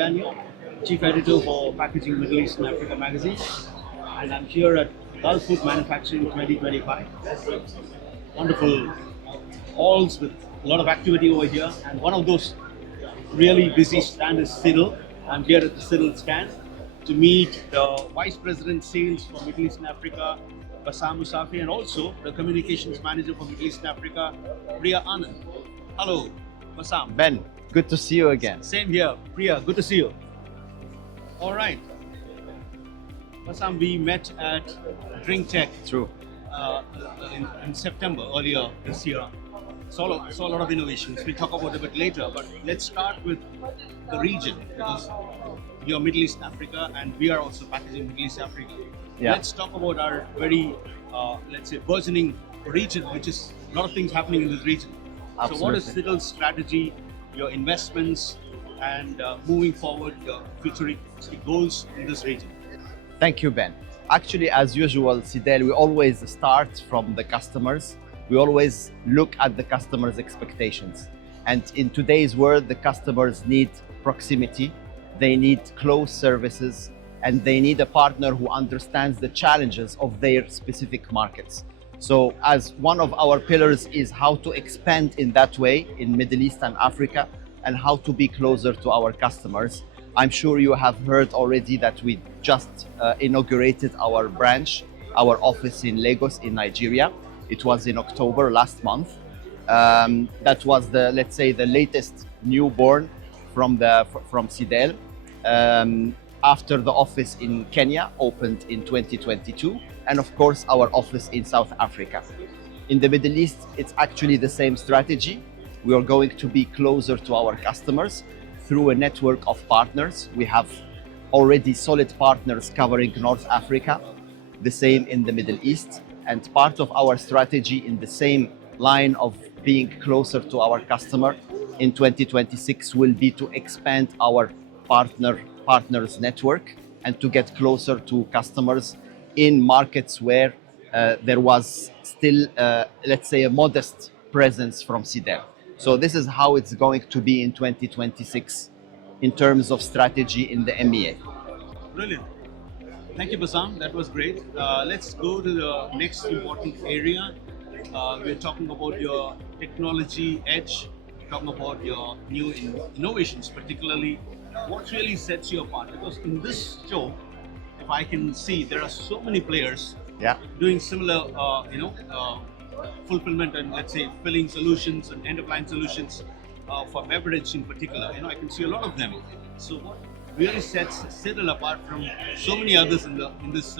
Daniel, Chief Editor for Packaging Middle East and Africa magazine, and I'm here at Gulfood Manufacturing 2025. Wonderful halls with a lot of activity over here, and one of those really busy stand is Sidel. I'm here at the Sidel stand to meet the Vice President Sales for Middle East and Africa, Bassam Musafi, and also the Communications Manager for Middle East and Africa, Priya Anand. Hello, Bassam. Ben, good to see you again. Same here. Priya, good to see you. All right. Bassam, we met at Drink Tech True. in September earlier this year. Saw a lot of innovations. We'll talk about it a bit later, but let's start with the region because you're Middle East Africa and we are also packaging Middle East Africa. Yeah. Let's talk about our very, let's say, burgeoning region, which is a lot of things happening in this region. Absolutely. So what is Sidel's strategy, your investments, and moving forward, your futuristic goals in this region? Thank you, Ben. Actually, as usual, Sidel, we always start from the customers. We always look at the customers' expectations. And in today's world, the customers need proximity, they need close services, and they need a partner who understands the challenges of their specific markets. So as one of our pillars is how to expand in that way in Middle East and Africa and how to be closer to our customers. I'm sure you have heard already that we just inaugurated our branch, our office in Lagos in Nigeria. It was in October last month. That was the, let's say, the latest newborn from Sidel. After the office in Kenya opened in 2022, and of course our office in South Africa. In the Middle East, it's actually the same strategy. We are going to be closer to our customers through a network of partners. We have already solid partners covering North Africa, the same in the Middle East, and part of our strategy in the same line of being closer to our customer in 2026 will be to expand our partners network and to get closer to customers in markets where there was still, let's say, a modest presence from Sidel. So this is how it's going to be in 2026 in terms of strategy in the MEA. Brilliant. Thank you, Bassam. That was great. Let's go to the next important area. We're talking about your technology edge, talking about your new innovations, particularly what really sets you apart. Because in this show, if I can see, there are so many players doing similar, fulfillment and let's say filling solutions and end-of-line solutions for beverage in particular. I can see a lot of them. So what really sets Sidel apart from so many others in this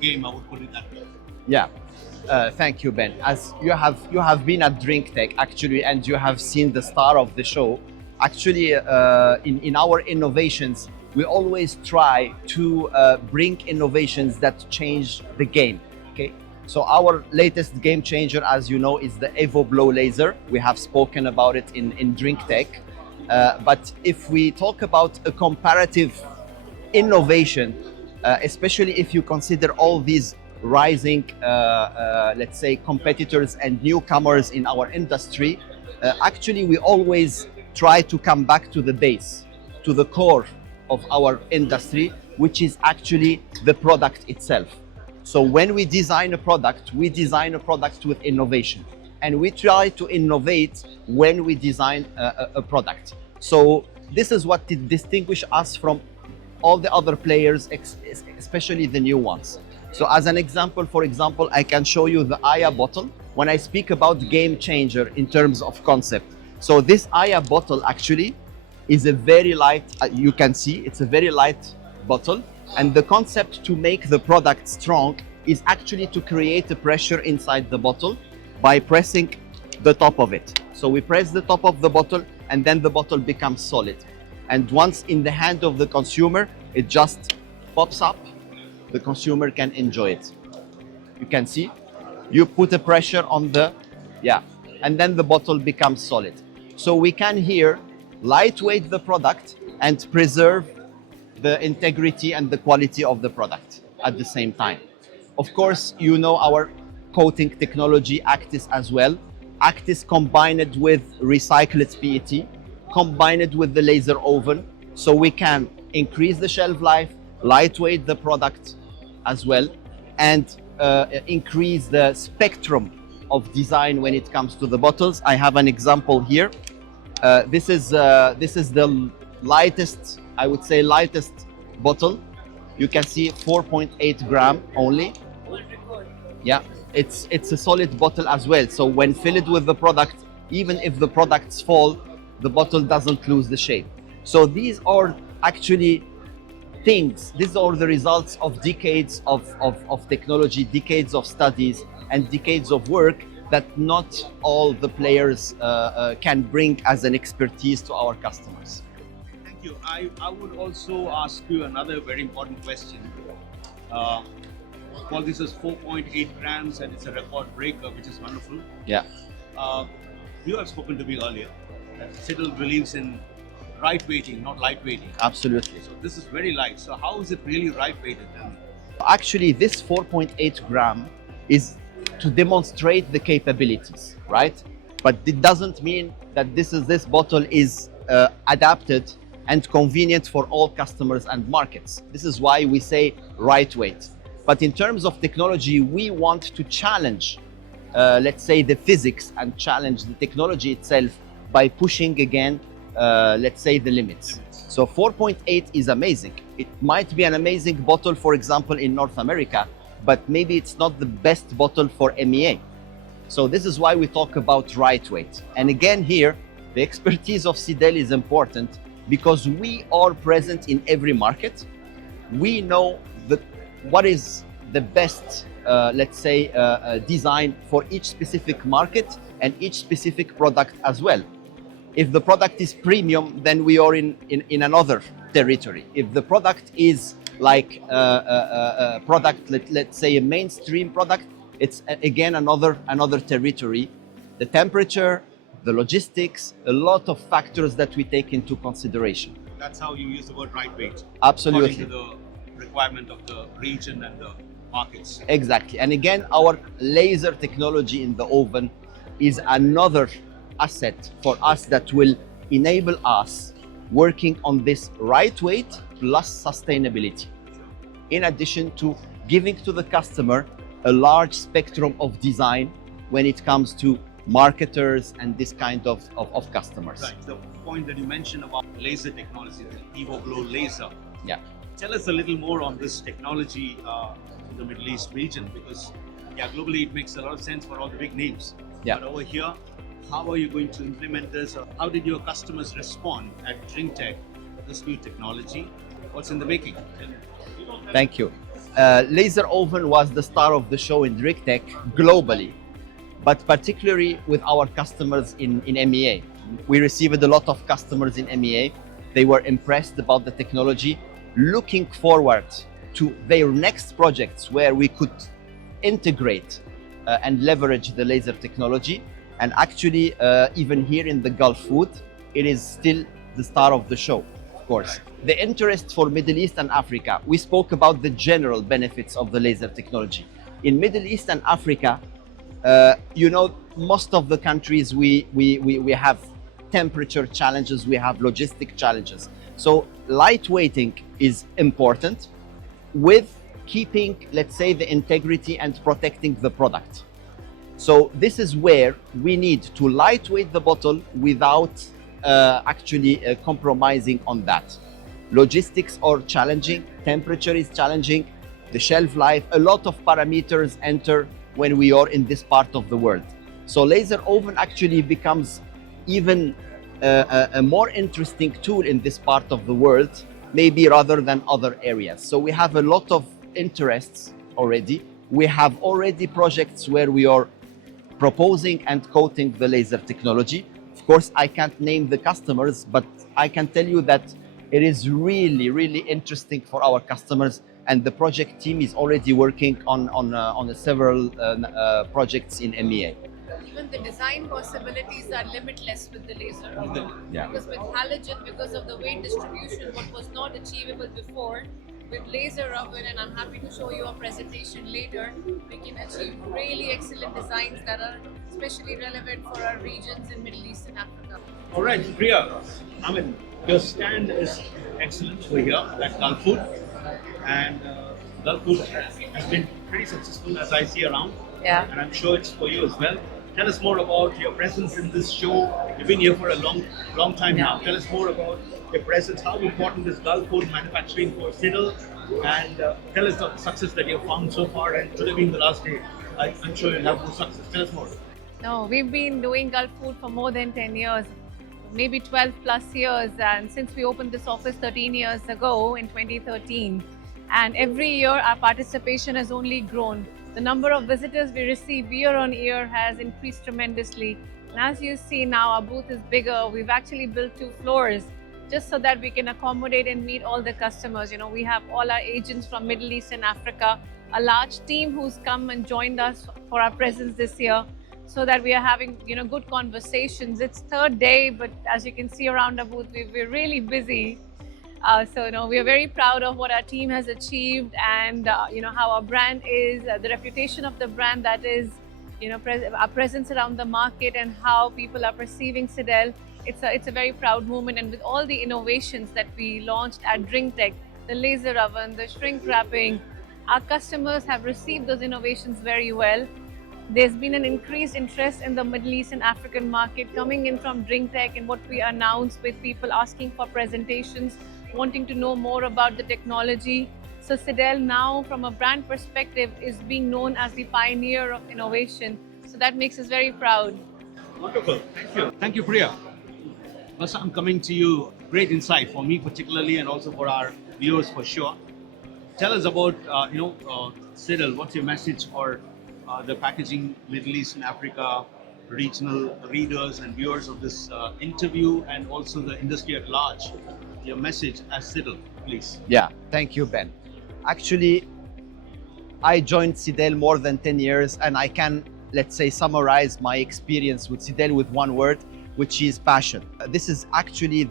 game, I would put it that way. Yeah, thank you, Ben. As you have been at Drink Tech actually, and you have seen the star of the show. Actually, in our innovations, we always try to bring innovations that change the game. Okay, so our latest game changer, as you know, is the Evo Blow Laser. We have spoken about it in Drink Tech. But if we talk about a comparative innovation, especially if you consider all these rising, let's say, competitors and newcomers in our industry, actually we always try to come back to the base, to the core of our industry, which is actually the product itself. So when we design a product with innovation, and we try to innovate when we design a product. So this is what distinguishes us from all the other players, especially the new ones. So as an example, for example, I can show you the Aya bottle when I speak about game changer in terms of concept. So this Aya bottle actually is a very light, you can see it's a very light bottle, and the concept to make the product strong is actually to create a pressure inside the bottle by pressing the top of it. So we press the top of the bottle and then the bottle becomes solid. And once in the hand of the consumer, it just pops up, the consumer can enjoy it. You can see, you put a pressure on and then the bottle becomes solid. So we can here lightweight the product and preserve the integrity and the quality of the product at the same time. Of course, you know our coating technology, Actis as well. Actis combined with recycled PET, combined with the laser oven. so we can increase the shelf life, lightweight the product as well, and increase the spectrum of design when it comes to the bottles. I have an example here. This is the lightest, I would say, lightest bottle. You can see 4.8 gram only. Yeah, it's a solid bottle as well. So when filled with the product, even if the products fall, the bottle doesn't lose the shape. So these are actually things, these are the results of decades of technology, decades of studies, and decades of work that not all the players can bring as an expertise to our customers. Thank you. I would also ask you another very important question. Well, this is 4.8 grams and it's a record breaker, which is wonderful. Yeah. You have spoken to me earlier that Sidel believes in right weighting, not light weighting. Absolutely. So this is very light. So how is it really right weighted then? Actually, this 4.8 gram is to demonstrate the capabilities, right? But it doesn't mean that this bottle is adapted and convenient for all customers and markets. This is why we say right weight. But in terms of technology, we want to challenge, let's say, the physics and challenge the technology itself by pushing again, let's say, the limits. So 4.8 is amazing. It might be an amazing bottle, for example, in North America, but maybe it's not the best bottle for MEA. So this is why we talk about right weight. And again here, the expertise of Sidel is important because we are present in every market. We know what is the best, let's say, design for each specific market and each specific product as well. If the product is premium, then we are in another territory. If the product is like a product, let's say a mainstream product, it's again another territory. The temperature, the logistics, a lot of factors that we take into consideration. That's how you use the word right weight. Absolutely. According to the requirement of the region and the markets. Exactly. And again, our laser technology in the oven is another asset for us that will enable us working on this right weight plus sustainability, in addition to giving to the customer a large spectrum of design when it comes to marketers and this kind of customers. Right. The point that you mentioned about laser technology, the EvoGlow laser. Yeah. Tell us a little more on this technology in the Middle East region, because globally it makes a lot of sense for all the big names. Yeah. But over here, how are you going to implement this? Or how did your customers respond at DrinkTech, this new technology? What's in the making? Thank you. Laser oven was the star of the show in DrinkTech globally, but particularly with our customers in MEA. We received a lot of customers in MEA. They were impressed about the technology, looking forward to their next projects where we could integrate and leverage the laser technology. And actually, even here in the Gulfood, it is still the star of the show, of course. The interest for Middle East and Africa, we spoke about the general benefits of the laser technology. In Middle East and Africa, you know, most of the countries we have temperature challenges, we have logistic challenges. So lightweighting is important with keeping, let's say, the integrity and protecting the product. So this is where we need to lightweight the bottle without actually compromising on that. Logistics are challenging, temperature is challenging, the shelf life, a lot of parameters enter when we are in this part of the world. So laser oven actually becomes even a more interesting tool in this part of the world, maybe rather than other areas. So we have a lot of interests already. We have already projects where we are proposing and quoting the laser technology. Of course, I can't name the customers, but I can tell you that it is really, really interesting for our customers, and the project team is already working on several projects in MEA. Even the design possibilities are limitless with the laser oven. Yeah. Because with halogen, because of the weight distribution, what was not achievable before, with laser oven, and I'm happy to show you a presentation later, we can achieve really excellent designs that are especially relevant for our regions in Middle East and Africa. All right, Priya, I mean, your stand is excellent over here at Gulfood. And Gulfood has been pretty successful as I see around. Yeah. And I'm sure it's for you as well. Tell us more about your presence in this show. You've been here for a long time now. Tell us more about your presence. How important is Gulfood manufacturing for Sidel? And tell us the success that you've found so far. And today being the last day, I'm sure you'll have more success. Tell us more. No, we've been doing Gulfood for more than 10 years, maybe 12 plus years. And since we opened this office 13 years ago in 2013, and every year our participation has only grown. The number of visitors we receive year on year has increased tremendously. And as you see now, our booth is bigger. We've actually built 2 floors just so that we can accommodate and meet all the customers. You know, we have all our agents from Middle East and Africa, a large team who's come and joined us for our presence this year, so that we are having, you know, good conversations. It's 3rd day, but as you can see around our booth, we're really busy. So, you know, we are very proud of what our team has achieved, and you know, how our brand is, the reputation of the brand, that is, you know, our presence around the market, and how people are perceiving Sidel. It's a very proud moment, and with all the innovations that we launched at DrinkTech, the laser oven, the shrink wrapping, our customers have received those innovations very well. There's been an increased interest in the Middle East and African market coming in from DrinkTech, and what we announced, with people asking for presentations, wanting to know more about the technology. So Sidel now, from a brand perspective, is being known as the pioneer of innovation. So that makes us very proud. Wonderful. Thank you. Thank you, Priya. First, I'm coming to you. Great insight for me particularly, and also for our viewers for sure. Tell us about Sidel. What's your message for the packaging Middle East and Africa regional readers and viewers of this interview, and also the industry at large? Your message as Sidel, please. Yeah, thank you, Ben. Actually, I joined Sidel more than 10 years, and I can, let's say, summarize my experience with Sidel with one word, which is passion. This is actually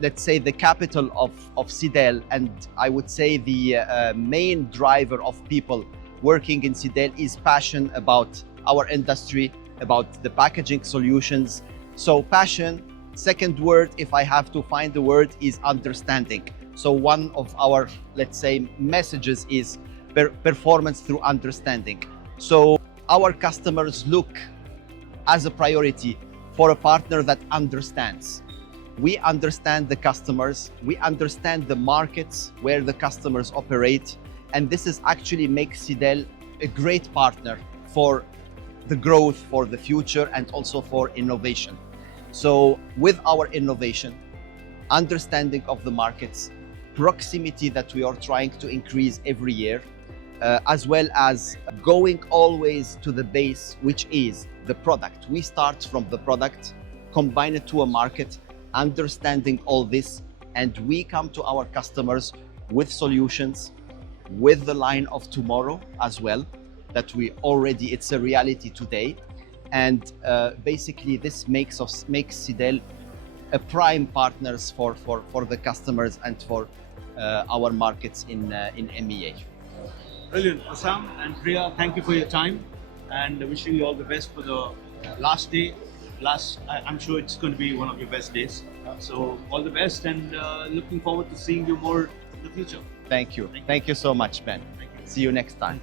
let's say, the capital of Sidel, and I would say the main driver of people working in Sidel is passion about our industry, about the packaging solutions. So passion. Second word, if I have to find the word, is understanding. So one of our, let's say, messages is performance through understanding. So our customers look as a priority for a partner that understands. We understand the customers, we understand the markets where the customers operate, and this is actually makes Sidel a great partner for the growth, for the future, and also for innovation. So with our innovation, understanding of the markets, proximity that we are trying to increase every year, as well as going always to the base, which is the product. We start from the product, combine it to a market, understanding all this, and we come to our customers with solutions, with the line of tomorrow as well, that it's a reality today. And basically this makes Sidel a prime partners for the customers and for our markets in MEA. Brilliant. Assam and Priya, thank you for your time, and wishing you all the best for the last day. I'm sure it's going to be one of your best days. So all the best, and looking forward to seeing you more in the future. Thank you. Thank you so much, Ben. Thank you. See you next time.